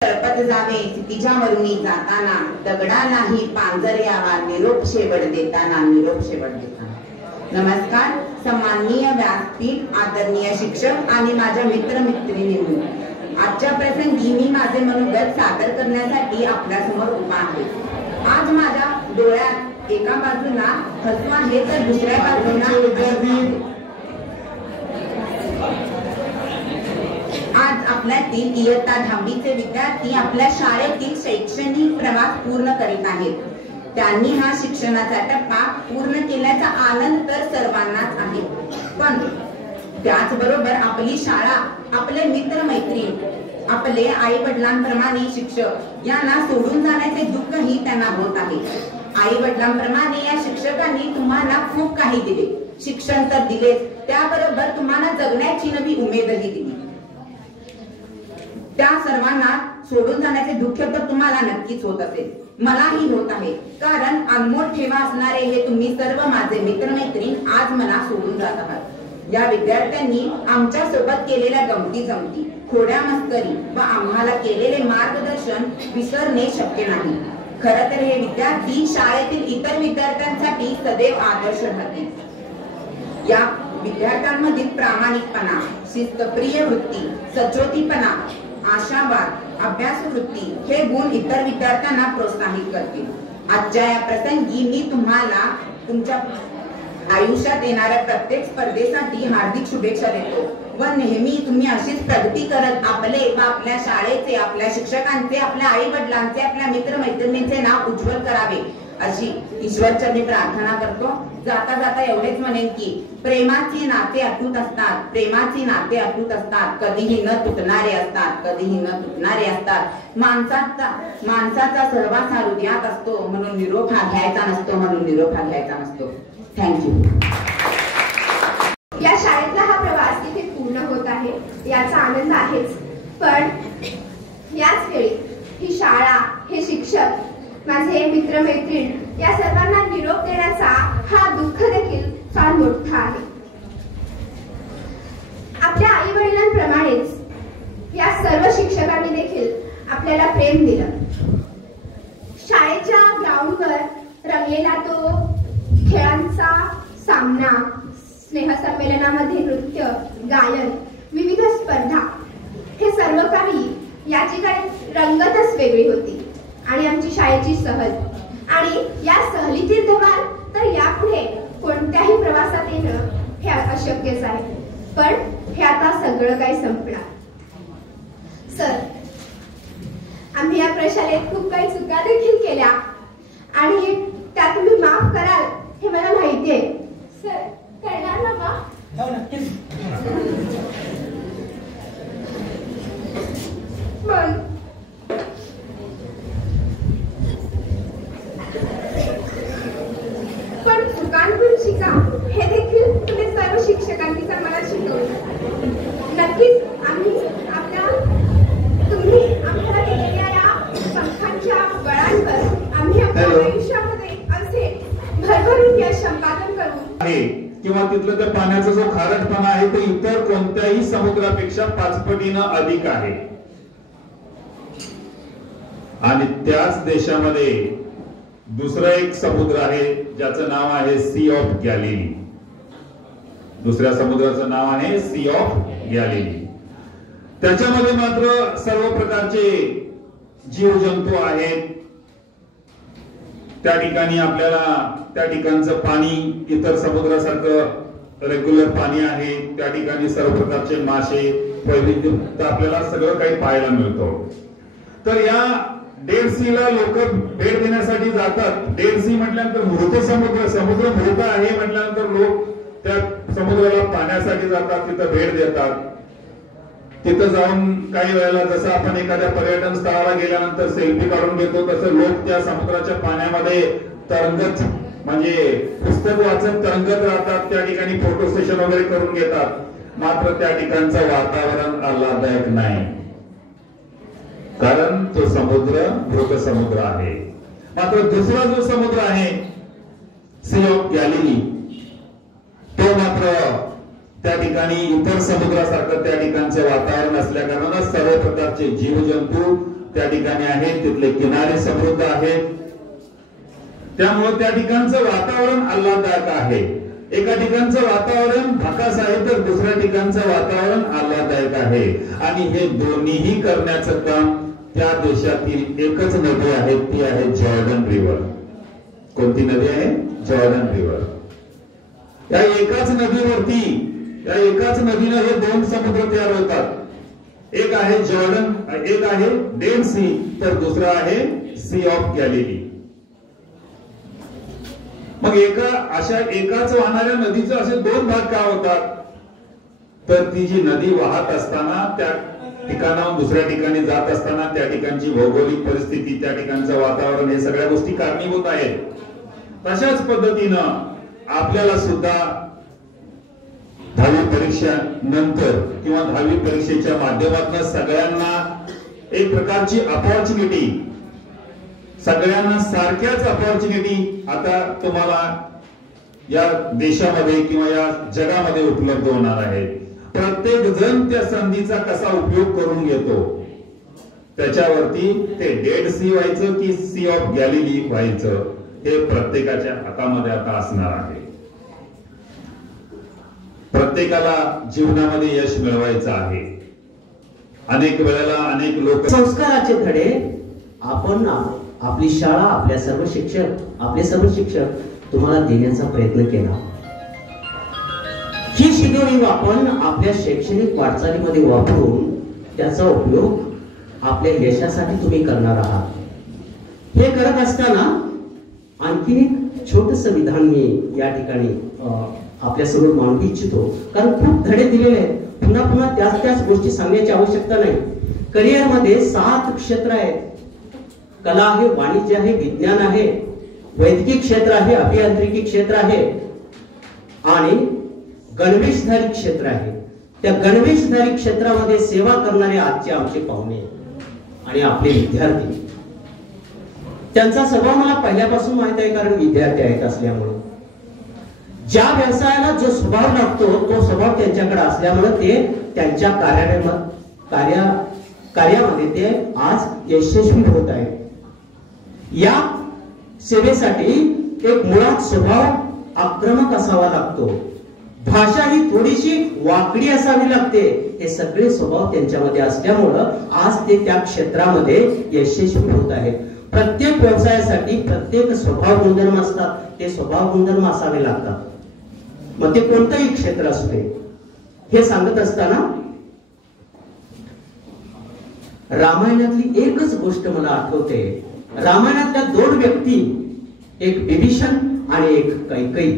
तळपत जावे तिच्या वरुणी जाताना, दगडा नाही पांजर यावा निरोप शेवट देताना, निरोप शेवट देताना। नमस्कार सन्माननीय व्यासपीठ, आदरणीय शिक्षक आणि माझ्या मित्रमैत्रिणींनो, आजच्या प्रसंगी मी माझे मनोगत सादर करण्यासाठी आपल्या समोर उभा आहे। आज माझ्या डोळ्यात एका बाजूला हसू आहे तर दुसऱ्या बाजूला आज आपल्यातील इयत्ता 10वीचे विद्यार्थी आपल्या शाळेतील शैक्षणिक प्रवास पूर्ण करीत आहेत। त्यांनी हा शिक्षणाचा टप्पा पूर्ण केल्याचा आनंद तर सर्वांनाच आहे, पण त्याचबरोबर आपली शाळा, आपले मित्र मैत्रीण, आपले आई वडिलांप्रमाणे शिक्षक यांना सोडून जाण्याचे दुःखही त्यांना होत आहे। आई वडिलांप्रमाणे या शिक्षकांनी तुम्हाला खूप काही दिले, शिक्षण तर दिलेच, त्याबरोबर तुम्हाला जगण्याची नवी उमेदही दिली। त्या सर्वांना सोडून जाण्याचे दुःख तर तुम्हाला नक्कीच होत असेल, मलाही होत आहे, कारण अनमोल ठेवा असणारे हे तुम्ही सर्व माझे मित्रमैत्रीण आज मला सोडून जात आहात। या विद्यार्थ्यांनी आमच्या सोबत केलेल्या गमती जमती, खोड्या मस्करी व आम्हाला केलेले मार्गदर्शन विसरणे शक्य नाही। खरं तर हे विद्यार्थी शाळेतील इतर विद्यार्थ्यांसाठी सदैव आदर्श राहतील। या विद्यार्थ्यांमधील प्रामाणिकपणा, शिस्तप्रिय वृत्ती, सचोटीपणा, आशावाद, अभ्यासवृत्ती हे गुण इतर विद्यार्थ्यांना प्रोत्साहित करतील। आजच्या या प्रसंगी मी तुम्हाला तुमच्या आयुष्यात येणाऱ्या प्रत्येक स्पर्धेसाठी हार्दिक शुभेच्छा देतो व नेहमी तुम्ही अशीच प्रगती करत आपले व आपल्या शाळेचे, आपल्या शिक्षकांचे, आपल्या आई वडिलांचे, आपल्या मित्रमैत्रिणींचे नाव उज्ज्वल करावे अशी ईश्वरचरणी प्रार्थना करतो। जाता जाता एवढेच म्हणेन की प्रेमाचे नाते अतूट असतात, प्रेमाचे नाते अतूट असतात, कधीही न तुटणारे असतात, कधीही न तुटणारे असतात। माणसाचा सहवास हा हृदयात असतो, म्हणून निरोप हा घ्यायचा नसतो, म्हणून निरोप हा घ्यायचा नसतो। थँक्यू। या शाळेतला हा प्रवास इथे पूर्ण होत आहे याचा आनंद आहेच, पण याच वेळी ही शाळा, हे शिक्षक, माझे मित्रमैत्रीण या सर्वांना निरोप देण्याचा हा दुःख देखील फार मोठा आहे। आपल्या आई वडिलांप्रमाणेच या सर्व शिक्षकांनी देखील आपल्याला प्रेम दिलं। शाळेच्या ग्राउंडवर रंगलेला तो खेळांचा सामना, स्नेहसंमेलनामध्ये नृत्य, गायन, विविध स्पर्धा, हे सर्व काही याची काही रंगतच वेगळी होती। आणि आमची शाळेची सहल, आणि या सहलीतील धमाल तर यापुढे कोणत्याही प्रवासात येणं हे अशक्यच आहे, पण हे आता सगळं काही संपणार। सर, आम्ही या प्रशालेत खूप काही चुका देखील केल्या आणि त्या तुम्ही माफ कराल हे मला माहिती आहे। सर, करणार ना माफ? हो, नक्कीच। पण चुकांतून शिका हे देखील तुम्ही सर्व शिक्षकांनी मला शिकवलं। नक्कीच तुम्ही आम्हाला दिलेल्या या पंखांच्या बळांवर आम्ही आपल्या आयुष्यामध्ये असे भरभरून यश संपादन करू आहे, किंवा तिथलं त्या पाण्याचा जो खारटपणा आहे तो इतर कोणत्याही समुद्रापेक्षा 5 पटीनं अधिक आहे। आणि त्याच देशामध्ये दुसरा एक समुद्र आहे ज्याचं नाव आहे सी ऑफ गॅलिली। दुसऱ्या समुद्राचं नाव आहे सी ऑफ गॅलिली। त्याच्यामध्ये मात्र सर्व प्रकारचे जीवजंतू आहेत। त्या ठिकाणी आपल्याला त्या ठिकाणचं पाणी इतर समुद्रासारखं रेग्युलर पाणी आहे, त्या ठिकाणी सर्व प्रकारचे मासे, वैविध्य आपल्याला सगळं काही पाहायला मिळतं। तर या डेड सी ला लोक भेट देण्यासाठी जातात। डेड सी म्हटल्यानंतर मृत समुद्र, समुद्र मृत आहे म्हटल्यानंतर लोक त्या समुद्राला पाहण्यासाठी जातात, तिथं भेट देतात। तिथं जाऊन काही वेळेला जसं आपण एखाद्या पर्यटन स्थळाला गेल्यानंतर सेल्फी काढून घेतो, तसं लोक त्या समुद्राच्या पाण्यामध्ये तरंगत, म्हणजे पुस्तक वाचत तरंगत राहतात, त्या ठिकाणी फोटो सेशन वगैरे करून घेतात। मात्र त्या ठिकाणचं वातावरण आल्हाददायक नाही, कारण तो समुद्र मृत समुद्र आहे। मात्र दुसरा जो समुद्र आहे सी ऑफ गॅलिली, तो मात्र त्या ठिकाणी इतर समुद्रासारखं त्या ठिकाणचे वातावरण असल्या कारणाने सर्व प्रकारचे जीवजंतू त्या ठिकाणी आहेत, तिथले किनारे समृद्ध आहेत, त्यामुळे त्या ठिकाणचं वातावरण आल्हाददायक आहे. एका ठिकाणचं वातावरण भकास आहे तर दुसऱ्या ठिकाणचं वातावरण आल्हाददायक आहे. आणि हे दोन्हीही करण्याचं काम त्या देशातील एकच नदी आहे, ती आहे जॉर्डन रिव्हर. कोणती नदी आहे? Jordan river. या एकाच नदीवरती, या एकाच नदीनं हे दोन समुद्र तयार होतात. एक आहे जॉर्डन, एक आहे डेड सी, तर दुसरा आहे सी ऑफ गॅलिली. मग अशा एकाच वाहणाऱ्या नदीचे असे दोन भाग का होतात? तर ती जी नदी वाहत असताना, त्या ठिकाणाहून दुसऱ्या ठिकाणी जात असताना त्या ठिकाणची भौगोलिक परिस्थिती, त्या ठिकाणचं वातावरण, हे सगळ्या गोष्टी कारणीभूत आहेत. तशाच पद्धतीनं आपल्याला सुद्धा 10वी परीक्षा नंतर किंवा 10वी परीक्षेच्या माध्यमातून सगळ्यांना एक प्रकारची अपॉर्च्युनिटी, सगळ्यांना सारख्याच अपॉर्च्युनिटी आता तुम्हाला या देशामध्ये किंवा या जगामध्ये उपलब्ध होणार आहे. प्रत्येक जण त्या संधीचा कसा उपयोग करून घेतो त्याच्यावरती ते डेड सी व्हायचं की सी ऑफ गॅलिली व्हायचं हे प्रत्येकाच्या हातामध्ये आता असणार आहे. प्रत्येकाला जीवनामध्ये यश मिळवायचं आहे. अनेक वेळेला अनेक लोक संस्काराचे धडे आपण आपली शाळा, आपले सर्व शिक्षक तुम्हाला देण्याचा प्रयत्न केला. ही शिदोरी आपण आपल्या शैक्षणिक वाटचालीमध्ये वापरून त्याचा उपयोग आपल्या यशासाठी तुम्ही करणार आहात. हे करत असताना आणखी एक छोटस विधान मी या ठिकाणी आपल्यासमोर मांडू इच्छितो, कारण खूप धडे दिलेले आहेत. पुन्हा पुन्हा त्याच गोष्टी सांगण्याची आवश्यकता नाही. करिअरमध्ये 7 क्षेत्र आहेत. कला आहे, वाणिज्य आहे, विज्ञान आहे, वैद्यकीय क्षेत्र आहे, अभियांत्रिकी क्षेत्र आहे आणि गणवेशधारी क्षेत्र आहे. त्या गणवेशधारी क्षेत्रामध्ये सेवा करणारे आजचे आमचे पाहुणे आणि आपले विद्यार्थी, त्यांचा स्वभाव मला पहिल्यापासून माहित आहे, कारण विद्यार्थी आहेत असल्यामुळे. ज्या व्यवसायाला जो स्वभाव लागतो तो स्वभाव त्यांच्याकडे असल्यामुळे ते त्यांच्या कार्यामध्ये ते आज यशस्वी होत आहेत. या सेवेसाठी एक मुळात स्वभाव आक्रमक असावा लागतो. भाषा ही थोडीशी वाकडी असावी लागते. हे सगळे स्वभाव त्यांच्यामध्ये असल्यामुळं आज ते त्या क्षेत्रामध्ये यशस्वी होत आहेत. प्रत्येक व्यवसायासाठी प्रत्येक स्वभाव गुणधर्म असतात. ते स्वभाव गुणधर्म असावे लागतात. मग ते कोणतंही क्षेत्र असू दे. हे सांगत असताना रामायणातली एकच गोष्ट मला आठवते. रामायणातल्या 2 व्यक्ती, एक विभीषण आणि एक कैकेयी.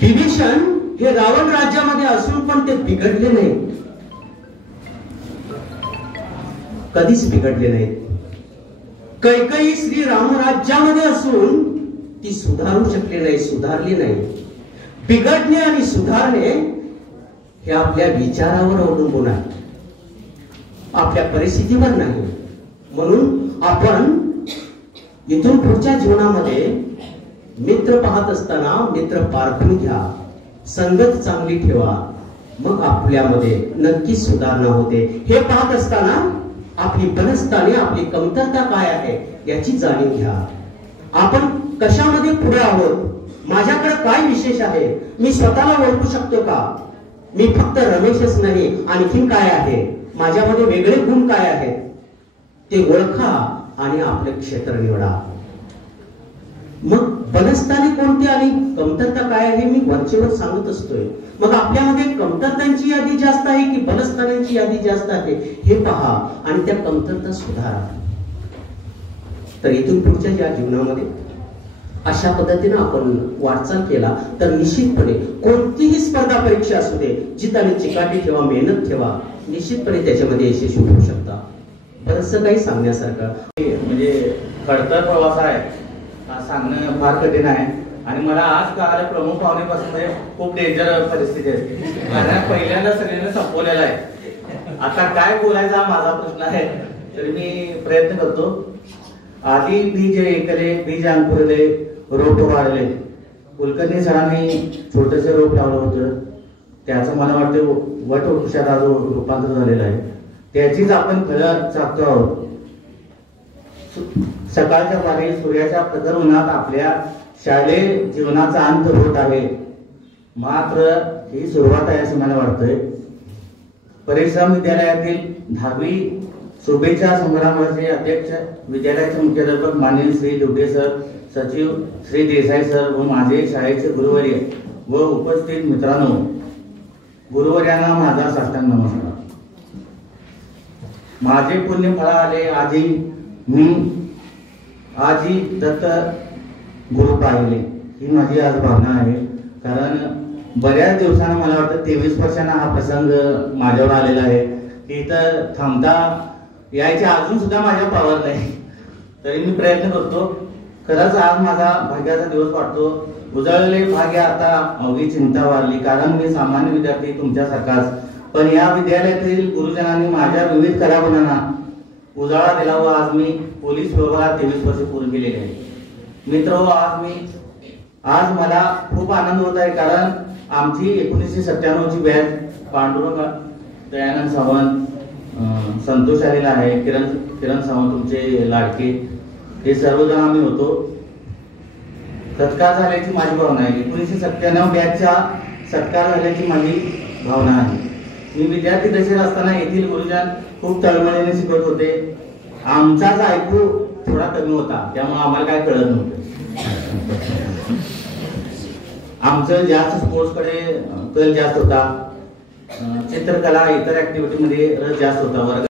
विभीषण हे रावण राज्यामध्ये असून पण ते बिघडले नाही, कधीच बिघडले नाहीत. कैकेयी श्री राम राज्यामध्ये असून ती सुधारू शकली नाही, सुधारली नाही. बिघडणे आणि सुधारणे हे आपल्या विचारावर अवलंबून आहे, आपल्या परिस्थितीवर नाही. म्हणून आपण इथून पुढच्या जीवनामध्ये मित्र पाहत असताना मित्र पारखून घ्या, संगत चांगली ठेवा, मग आपल्यामध्ये नक्कीच सुधारणा होते. हे पाहत असताना आपली बलस्थाने, आपली कमतरता काय आहे याची जाणीव घ्या. आपण कशामध्ये पुढे आहोत, माझ्याकडे काय विशेष आहे, मी स्वतःला ओळखू शकतो का, मी फक्त रमेशच नाही, आणखीन काय आहे, माझ्यामध्ये वेगळे गुण काय आहेत ते ओळखा आणि आपले क्षेत्र निवडा. मग बलस्थाने कोणते आणि कमतरता काय आहे मी वरचेवर सांगत असतोय. मग आपल्यामध्ये कमतरतांची यादी जास्त आहे की बलस्थानांची यादी जास्त आहे हे पहा आणि त्या कमतरता सुधारा. तर इथून पुढच्या या जीवनामध्ये अशा पद्धतीने आपण वाटचाल केला तर निश्चितपणे कोणतीही स्पर्धा परीक्षा असू दे, जित आणि चिकाटी ठेवा, मेहनत ठेवा, निश्चितपणे त्याच्यामध्ये यशस्वी होऊ शकता. बरंचसं काही सांगण्यासारखं म्हणजे खडतर प्रवास आहे, सांगणं फार कठीण आहे. आणि मला आज कळालं प्रमुख पाहुणेपासून म्हणजे खूप डेंजर परिस्थिती आहे, कारण पहिल्यांदा सगळ्यांना संपवलेला आहे. आता काय बोलायचा हा माझा प्रश्न आहे, तरी मी प्रयत्न करतो. आधी बीज ऐकले, बीज अंकुरले, रोप वाढले. कुलकर्णी सरांनी छोटस रोप लावलं होतं, त्याचं मला वाटतं वटवृक्षात आज रूपांतर झालेलं आहे. त्याचीच आपण फळं चाकतो आहोत. सकाळच्या पारी सूर्याच्या प्रखर उन्हात आपल्या शालेय जीवनाचा अंत होत आहे. मात्र ही सुरुवात आहे असं मला वाटतंय. परिश्रम विद्यालयातील 10वी शुभेच्छा समारंभाचे अध्यक्ष, विद्यालयाचे मुख्याध्यापक माननीय श्री दुबे सर, सचिव श्री देसाई सर व माझे शाळेचे गुरुवर्य व उपस्थित मित्रांनो, गुरुवर्यांना माझा साष्टांग नमस्कार. माझे पुण्य फळ आले आजी दत्त गुरु पाहिले, ही माझी आज भावना आहे. कारण बऱ्याच दिवसांना मला वाटतं 23 वर्षांना हा प्रसंग माझ्यावर आलेला आहे की इथं थांबता यायच्या अजून सुद्धा माझ्या पावर नाही, तरी मी प्रयत्न करतो. खरंच आज माझा भाग्याचा दिवस वाटतो. उजळले भाग्य आता अवघी चिंता वाढली, कारण मी सामान्य विद्यार्थी तुमच्यासारखाच, पण या विद्यालयातील गुरुजनांनी माझ्या विविध कलागुणांना उजाळा दिला व आज मी पोलीस विभागात 23 वर्ष पूर्ण केलेले आहे. मित्र, आज मला खूप आनंद होत आहे, कारण आमची 1997ची बॅच पांडुरंग दयानंद सावंत, संतोष आलेला आहे, किरण सावंत तुमचे लाडके, हे सर्वजण आम्ही होतो. सत्कार झाल्याची माझी भावना आहे. 1997 बॅचचा सत्कार झाल्याची माझी भावना आहे. मी विद्यार्थी दशेत असताना येथील गुरुजन खूप तळमळीने शिकवत होते. आमचाच ऐकू थोडा कमी होता, त्यामुळे आम्हाला काय कळत नव्हतं. आमचं जास्त स्पोर्ट्सकडे कल जास्त होता, चित्रकला इतर ऍक्टिव्हिटी मध्ये रस जास्त होता. वर्ग